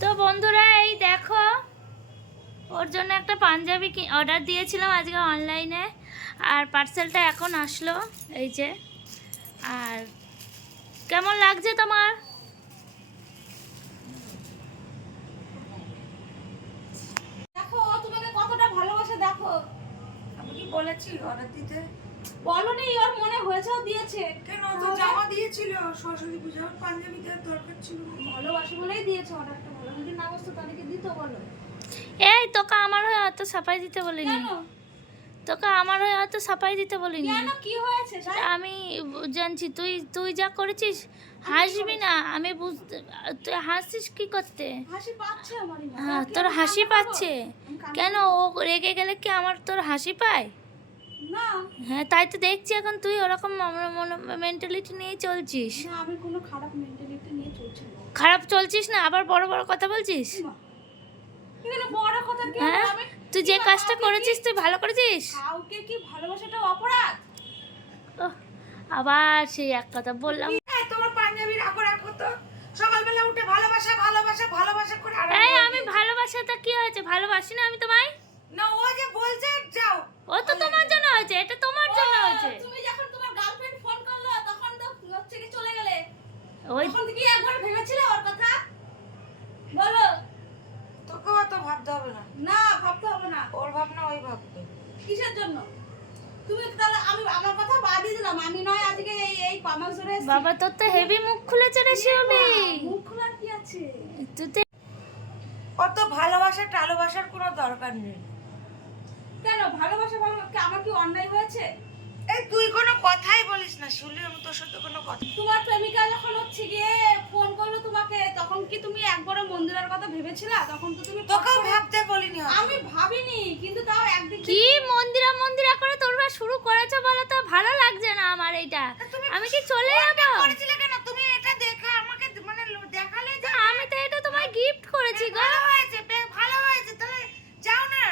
তো বন্ধুরা এই দেখো ওর জন্য একটা পাঞ্জাবি অর্ডার দিয়েছিলাম আজকে অনলাইনে আর পার্সেলটা এখন আসলো এই যে। আর কেমন লাগছে তোমার? দেখো ও তোমাকে কতটা ভালোবাসে দেখো। আমি কি বলেছি অর্ডার দিতে? বলনি ওর মনে হয়েছে দিয়েছে। কেন? তো জামা দিয়েছিল সরস্বতী পূজার পাঞ্জাবি দেওয়ার দরকার ছিল। ভালোবাসে বলেই দিয়েছে অর্ডারটা যদি না বসতো তাহলে কি দিত বলো। এই তোকে আমার হয়ে অত সাফাই দিতে বলিনি। কেন? তোকে আমার হয়ে অত সাফাই দিতে বলিনি। কেন? কি হয়েছে? আমি জানছি তুই তুই যা করেছিস হাসবি না। আমি বুঝতে তুই হাসিস কি করতে? হাসি পাচ্ছে আমারই হ্যাঁ, তোর হাসি পাচ্ছে। কান্না কেন ও রেগে গেলে কি আমার তোর হাসি পায়? হ্যাঁ তাই তো দেখছি এখন তুই ওরকম মেন্টালিটি নিয়ে চলছিস। আমি কোনো খারাপ মেন্টালিটি নিয়ে চলছি না খারাপ চলছিস না? আবার বড় বড় কথা বলছিস? হ্যাঁ? তুই যে কাজটা করেছিস তুই ভালো করেছিস? কাউকে কি ভালোবাসাটা অপরাধ? আবার সেই এক কথা বললাম। তোমার পাঞ্জাবি রাখো রাখো তো সকালবেলা উঠে ভালোবাসা ভালোবাসা ভালোবাসা করে এই করে আমি ভালোবাসাটা কি হয়েছে? ভালোবাসি না আমি তোমায়? না ও যে বলছে যাও। ও তো তোমার জন্য হয়েছে এটা তোমার জন্য হয়েছে। তুমি যখন তোমার গার্লফ্রেন্ড ফোন করল তখন তো হচ্ছে কি চলে গেলে ওই তখন কি একবার ভেবেছিলে ওর কথা? বলো। তোকে অত ভাবতে হবে না। না ভাবতে হবে না। ওর ভাবনা ওই ভাববে। কিসের জন্য? তুমি তাহলে আমি আমার কথা বাদই দিলাম। আমি নয় আজকে এই এই বাবা তোর তো হেভি মুখ খুলেছে রে শিউলি মুখ খোলার কি আছে? তুই তো অত ভালোবাসা টালোবাসার কোনো দরকার নেই। কেন? ভালোবাসা ভালোবাসা আমার কি অন্যায় হয়েছে? এই তুই কোনো কথাই বলিস না শুনলি আমি তোর সাথে কোনো কথা তোমার প্রেমিকা যখন হচ্ছে গিয়ে ফোন করল তোমাকে তখন কি তুমি একবারও মন্দিরের কথা ভেবেছিলা? তখন তো তুমি তোকেও ভাবতে বলিনি আমি ভাবিনি কিন্তু তাও একদিন কি মন্দিরা মন্দিরা করে তোমরা শুরু করেছ বলো তো? ভালো লাগছে না আমার এইটা। আমি কি চলে যাব করেছিলে কেন তুমি এটা দেখা আমাকে মানে লো- দেখালে যে আমি তো এটা তোমায় গিফট করেছি গো ভালো হয়েছে বে- ভালো হয়েছে তাহলে যাও না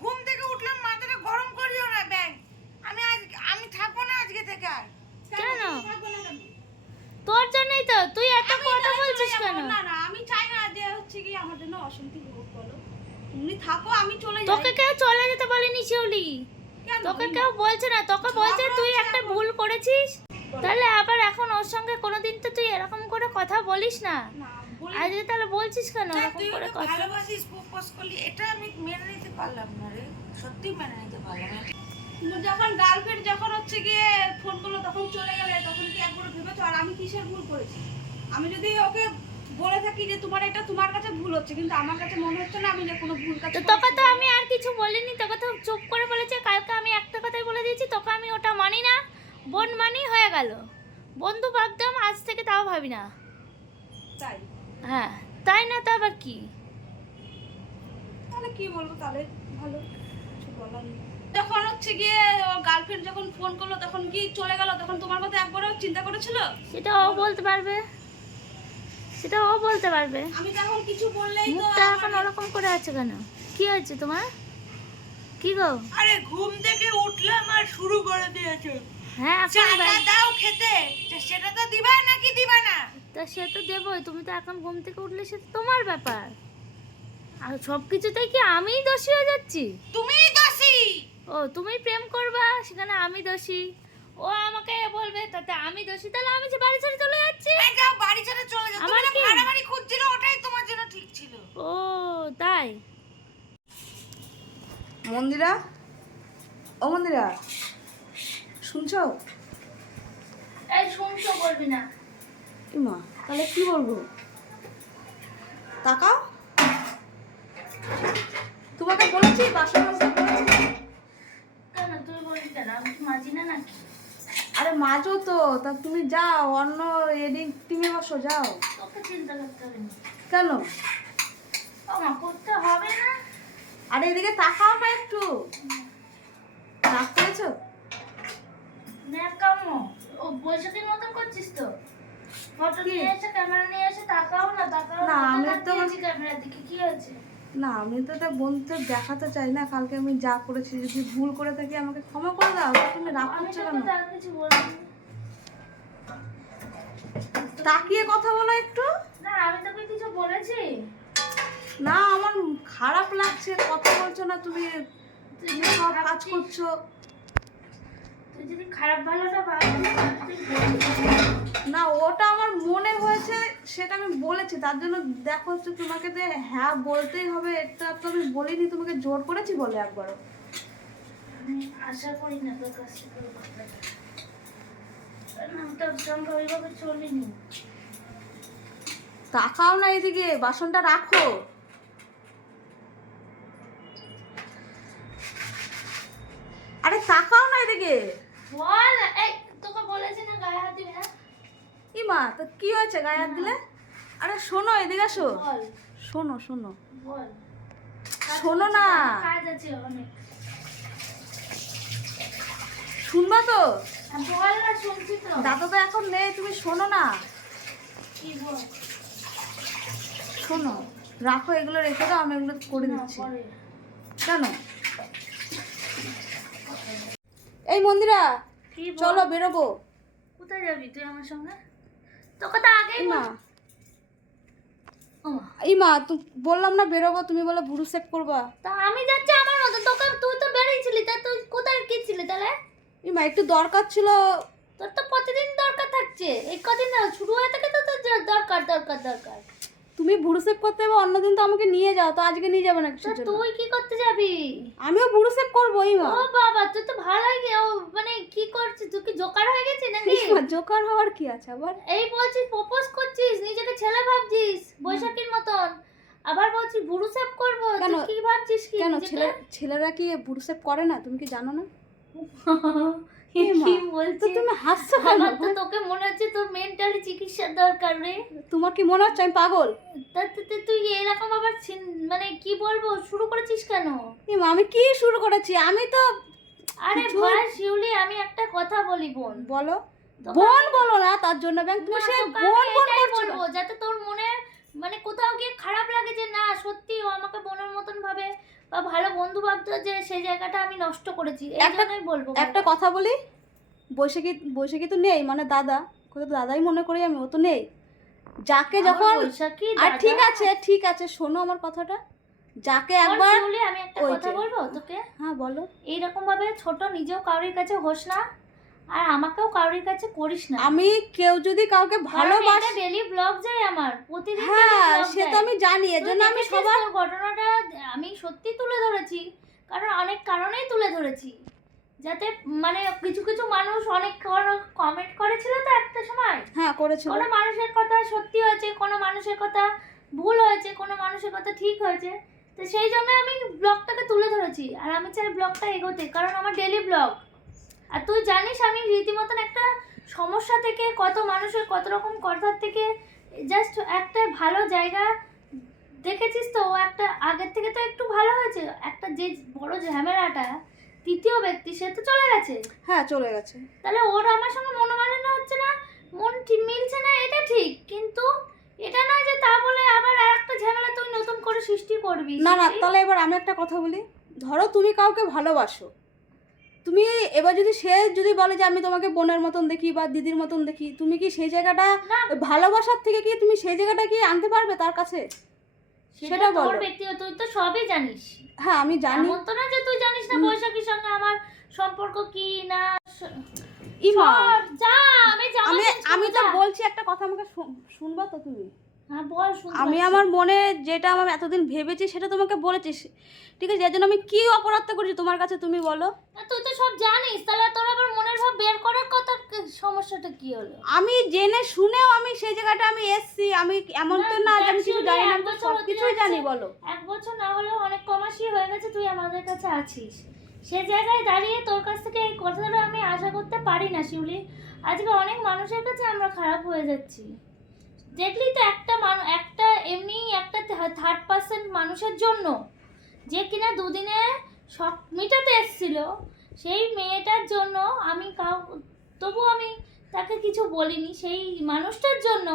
ঘুম থেকে উঠলাম মাথাটা গরম করিও না ব্যাং আমি আজ আমি থাকব না আজকে থেকে আর কেন থাকব না কেন? তোর জন্যই তো তুই এত আমি কথা তাহলে বলছিস চলে কেন যাব। না না আমি চাই না যে হচ্ছে কি অশান্তি হোক বলো তুমি থাকো আমি চলে যাই। তোকে কেউ চলে যেতে বলেনি শিউলি? তোকে কেউ বলছে না। তোকে বলছে তুই একটা ভুল করেছিস? তাহলে আবার এখন ওর সঙ্গে কোনোদিন তো তুই এরকম করে কথা বলিস না। আজকে তাহলে বলছিস কেন? এরকম করে কথা ভালোবাসিস প্রপোজ করলি এটা আমি মেনে নিতে পারলাম না রে। সত্যি মেনে নিতে পারলাম না। যখন গার্লফ্রেন্ড যখন হচ্ছে গিয়ে ফোন করল তখন চলে গেলে তখন কি একবার ভেবেছো? আর আমি কিসের ভুল করেছি? আমি যদি ওকে বলে থাকি যে তোমার এটা তোমার কাছে ভুল হচ্ছে কিন্তু আমার কাছে মনে হচ্ছে না আমি যে কোনো ভুল কাজ তো তোকে তো আমি আর কিছু বলিনি তোকে তো চুপ করে বলেছে কালকে আমি একটা কথাই বলে দিয়েছি তোকে আমি ওটা মানি না। বোন মানি হয়ে গেল। বন্ধু ভাবতাম আজ থেকে তাও ভাবি না। তাই? হ্যাঁ তাই না তো আবার কি? তাহলে কি বলব তাহলে ভালো কিছু বলার নেই। যখন হচ্ছে গিয়ে গার্লফ্রেন্ড যখন ফোন করল তখন কি চলে গেল? তখন তোমার কথা একবারও চিন্তা করেছিল? সেটা ও বলতে পারবে। সেটা ও বলতে পারবে। আমি তখন কিছু বললেই তো মুখটা এখন ওরকম করে আছে কেন? কি হয়েছে তোমার? কি গো? আরে ঘুম থেকে উঠলাম আর শুরু করে দিয়েছ। হ্যাঁ এখন দাও খেতে। সেটা তো দিবা নাকি দিবা না? তা সে তো দেবই তুমি তো এখন ঘুম থেকে উঠলে সে তোমার ব্যাপার। আর সব কিছুতেই কি আমিই দোষী হয়ে যাচ্ছি? তুমিই দোষী! ও তুমি প্রেম করবা সেখানে আমি দোষী। ও আমাকে বলবে তাতে আমি দোষী তাহলে আমি যে বাড়ি ছেড়ে চলে যাচ্ছি এই যাও বাড়ি ছেড়ে চলে যাও আমার তুমি না কি? ভাড়া বাড়ি খুঁজছিলে ওটাই তোমার জন্য ঠিক ছিল ও তাই মন্দিরা? ও মন্দিরা শুনছো? এই শুনছো বলবি না। মা তাহলে কি বলব? তাকাও। তোমাকে বলেছি বাসন মাজতে বলেছি। কেন? তুই বলবি কেন? আমি কি মাজি না নাকি? আরে মাজো তো তা তুমি যাও অন্য এডিং টিমে বসো যাও। তোকে চিন্তা করতে হবে না। কেন? আমার করতে হবে না। আরে এদিকে তাকাও না একটু। রাগ করেছ? ন্যাকামো ও বৈশাখীর মতন করছিস তো। ফটো নিয়ে এসে ক্যামেরা নিয়ে এসে তাকাও না তাকাও না, আমি তো- ক্যামেরার দিকে কি হয়েছে? না আমি তো বন্ধুকে দেখাতে চাই না কালকে আমি যা করেছি যদি ভুল করে থাকি আমাকে ক্ষমা করে দাও তুমি রাগ করছ কেন? তো কিছু বলিনি। তাকিয়ে কথা বলো একটু। না আমি তোকে কিছু বলেছি। না খারাপ লাগছে কথা বলছো না তুমি সব কাজ করছ। তুই যদি খারাপ ভালোটা। না ওটা আমার মনে হয়েছে সেটা আমি বলেছি তার জন্য দেখো হচ্ছে তোমাকে যে হ্যাঁ বলতেই হবে এটা তো আমি বলিনি তোমাকে জোর করেছি বলে একবারও। আশা করি না তোর কাছ থেকে তাকাও না এদিকে বাসনটা রাখো। আরে তাকাও না এদিকে। বল এই তোকে বলেছি না গায়ে হাত দিবি না? ইমা তো কি হয়েছে গায়ে হাত দিলে? আরে শোনো এদিকে আসো। বল। শোনো শোনো। বল। শোনো না। কাজ আছে অনেক। শুনবা তো? আর বল না শুনছি তো। দাদা তো এখন নেই তুমি শোনো না। কি বল? শোনো রাখো এগুলো রেখে দাও আমি এগুলো করে দিচ্ছি। কেন? এই মন্দিরা? চলো বেরোবো। কোথায় যাবি তুই আমার সঙ্গে? তোকে তো আগেই বল- ও মা। তুই বললাম না বেরোবো তুমি বলে ভুরু সেভ করবা। তা আমি যাচ্ছি আমার মতো তোকে তুই তো বেরিয়েছিলি তা তুই কোথায় কি ছিলি তাহলে? ইমা একটু দরকার ছিল। তোর তো প্রতিদিন দরকার থাকছে এই কদিন শুরু হয়ে থাকে তো তোর দরকার দরকার দরকার। তুমি ভুরু সেভ করতে হবে অন্যদিন তো আমাকে নিয়ে যাও তো আজকে নিয়ে যাবে না জন্য। তুই কি করতে যাবি? আমিও ভুরু সেভ করব মা। ও বাবা তুই তো ভালোই গে- ও মানে কি করছিস? তুই কি জোকার হয়ে গেছিস নাকি? জোকার হওয়ার কি আছে আবার? এই বলছিস প্রপোজ করছিস নিজেকে ছেলে ভাবছিস বৈশাখীর মতন। আবার বলছিস বুড়ো সেভ করব? তুই কি ভাবছিস কি কেন? ছেলেরা কি ভুরু সেভ করে না? তুমি কি জানো না? কি এমা, তুমি হাসছো কেন তো তোকে মনে হচ্ছে তোর মেন্টালি চিকিৎসার দরকার রে। তোমার কি মনে হচ্ছে আমি পাগল? তা তা- তা তুই এরকম আবার মানে কি বলব শুরু করেছিস কেন? আমি কি শুরু করেছি? আমি তো আরে কিছু- শিউলি আমি একটা কথা বলি বোন। বলো। বোন বলো না তার জন্য ব্যাংক তুমি সে বোন বোন করছ। বলব যাতে তোর মনে মানে কোথাও গিয়ে খারাপ লাগে যে না সত্যি ও আমাকে বোনের মতন ভাবে। বা ভালো বন্ধু ভাবতো যে সেই জায়গাটা আমি নষ্ট করেছি এই জন্যই বলব একটা কথা বলি বৈশাখী বৈশাখী তো নেই মানে দাদা কোথাও তো দাদাই মনে করি আমি ও তো নেই। যাকে যখন আর ঠিক আছে ঠিক আছে শোনো আমার কথাটা। যাকে একবার আমি একটা কথা বলব তোকে? হ্যাঁ বলো। এইরকম ভাবে ছোট নিজেও কারোর কাছে হোস না। আর আমাকেও কারোর কাছে করিস না। আমি কেউ যদি কাউকে ভালোবাস ডেলি ব্লগ যায় আমার। প্রতিদিন হ্যাঁ সে তো আমি জানি এর তুই জন্য আমি সবার ঘটনাটা? আমি সত্যি তুলে ধরেছি। কারণ অনেক কারণেই তুলে ধরেছি। যাতে মানে কিছু কিছু মানুষ অনেক কমেন্ট করেছিল তো একটা সময়। হ্যাঁ করেছিল। কোনো মানুষের কথা সত্যি হয়েছে কোনো মানুষের কথা ভুল হয়েছে কোনো মানুষের কথা ঠিক হয়েছে। তো সেই জন্য আমি ব্লগটাকে তুলে ধরেছি। আর আমি চাই ব্লগটা এগোতে কারণ আমার ডেলি ব্লগ আর তুই জানিস আমি রীতিমতন একটা সমস্যা থেকে কত মানুষের কত রকম কথার থেকে জাস্ট একটা ভালো জায়গা দেখেছিস তো ও একটা আগের থেকে তো একটু ভালো হয়েছে। একটা যে বড় ঝামেলাটা তৃতীয় ব্যক্তি সে তো চলে গেছে। হ্যাঁ চলে গেছে। তাহলে ওর আমার সঙ্গে মনোমালিন্য হচ্ছে না? মন ঠিক মিলছে না? এটা ঠিক কিন্তু এটা না যে তা বলে আবার আর একটা ঝামেলা তুই নতুন করে সৃষ্টি করবি না না তাহলে এবার আমি একটা কথা বলি। ধরো তুমি কাউকে ভালোবাসো। তুমি এবার যদি সে যদি বলে যে আমি তোমাকে বোনের মতন দেখি বা দিদির মতন দেখি তুমি কি সেই জায়গাটা ভালোবাসার থেকে কি তুমি সেই জায়গাটা কি আনতে পারবে তার কাছে? সেটা বলো। ব্যক্তিগত তুই তো সবই জানিস। হ্যাঁ আমি জানি। এমন তো না যে তুই জানিস না। বৈশাখীর সঙ্গে আমার সম্পর্ক কি না ইমা। যা আমি আমি তো বলছি একটা কথা আমাকে শুনবা তো তুমি? আমি আমার মনে যেটা আমার এতদিন ভেবেছি সেটা তোমাকে বলেছি। ঠিক আছে এর জন্য আমি কি অপরাধটা করেছি তোমার কাছে তুমি বলো। তুই তো সব জানিস তাহলে তোর আবার মনের ভাব বের করার কথা সমস্যাটা কি হলো? আমি জেনে শুনেও আমি সেই জায়গাটা আমি এসছি আমি এমন তো না, যে আমি কিছু জানি না সব কিছুই জানি বলো। এক বছর না হলেও অনেক কমাসি হয়ে গেছে তুই আমাদের কাছে আছিস। সে জায়গায় দাঁড়িয়ে তোর কাছ থেকে এই কথাটা আমি আশা করতে পারি না শিউলি। আজকে অনেক মানুষের কাছে আমরা খারাপ হয়ে যাচ্ছি। দেখলি তো একটা মানুষ একটা এমনি একটা থার্ড পার্সেন্ট মানুষের জন্য, যে কিনা দুদিনে সব মিটাতে এসেছিল, সেই মেয়েটার জন্য আমি কাউ তবু আমি তাকে কিছু বলিনি। সেই মানুষটার জন্য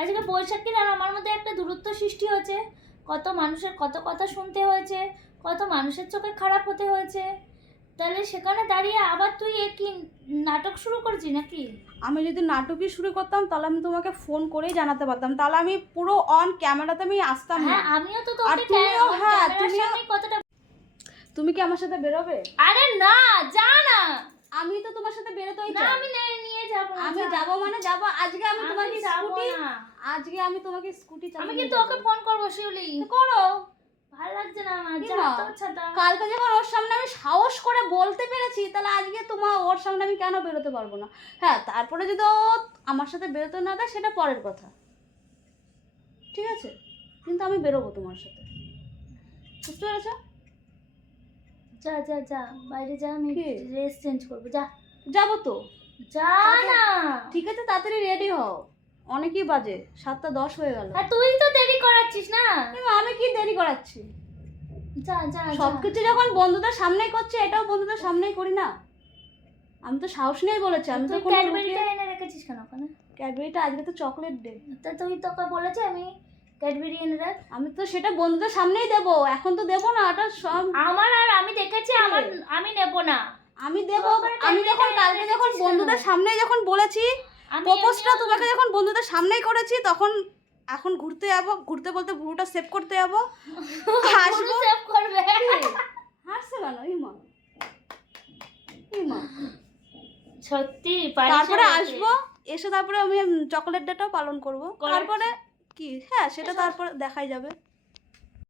আজকে বৈশাখীর আর আমার মধ্যে একটা দূরত্ব সৃষ্টি হয়েছে। কত মানুষের কত কথা শুনতে হয়েছে, কত মানুষের চোখে খারাপ হতে হয়েছে। তাহলে সেখানে দাঁড়িয়ে আবার তুই এ কি নাটক শুরু করছিস নাকি? আমি যদি নাটকই শুরু করতাম তাহলে আমি তোমাকে ফোন করেই জানাতে পারতাম। তাহলে আমি পুরো অন ক্যামেরাতে আমি আসতাম না। হ্যাঁ আমিও তো আর তোকে তুমিও, হ্যাঁ, তুমিও- কতটা তুমি কি আমার সাথে বেরোবে? আরে না যা না। আমি তো তোমার সাথে বেরোতেই না আমি নিয়ে যাব আমি। যাব মানে যাব। আজকে আমি তোমাকে স্কুটি আজকে আমি তোমাকে স্কুটি আমি কিন্তু ওকে ফোন করব শিউলি। করো। ভালো লাগছে না আমার? যা তোর ছাতা। কালকে যখন ওর সামনে আমি সাহস করে বলতে পেরেছি তাহলে আজকে তোমার ওর সামনে আমি কেন বেরোতে পারব না? হ্যাঁ তারপরে যদি ও আমার সাথে বেরোতে না দেয় সেটা পরের কথা। ঠিক আছে? কিন্তু আমি বেরোবো তোমার সাথে। বুঝতে পেরেছ? যা যা যা। বাইরে যা আমি? ড্রেস চেঞ্জ করব। যা। যাব তো। যা না। ঠিক আছে তাড়াতাড়ি রেডি হও। অনেকই বাজে সাতটা দশ হয়ে গেল। আর তুই তো দেরি করাচ্ছিস না। আমি কি দেরি করাচ্ছি। সবকিছু যখন বন্ধুদের সামনেই করছে এটাও বন্ধুদের সামনেই করি না। আমি তো সাহস নেই বলেছি আমি তো ক্যাডবেরিটা এনে রেখেছিস কেন ওখানে? ক্যাডবেরিটা আজকে তো চকলেট ডে তা তুই তোকে বলেছে আমি ক্যাডবেরি এনে রাখ। আমি তো সেটা বন্ধুদের সামনেই দেবো এখন তো দেবো না ওটা সব আমার আর আমি দেখেছি আমার আমি নেব না। আমি দেবো আমি যখন কালকে যখন বন্ধুদের সামনেই যখন বলেছি প্রপোজটা তোমাকে যখন বন্ধুদের সামনেই করেছি তখন এখন ঘুরতে যাব ঘুরতে বলতে ভুরুটা সেভ করতে যাব। হাসবো save করবে। হাসছে কেন? ইমা ইমা সত্যি তারপরে। আসব এসে তারপরে আমি চকলেট ডেটাও পালন করব। তারপরে কি? হ্যাঁ সেটা তারপরে দেখাই যাবে।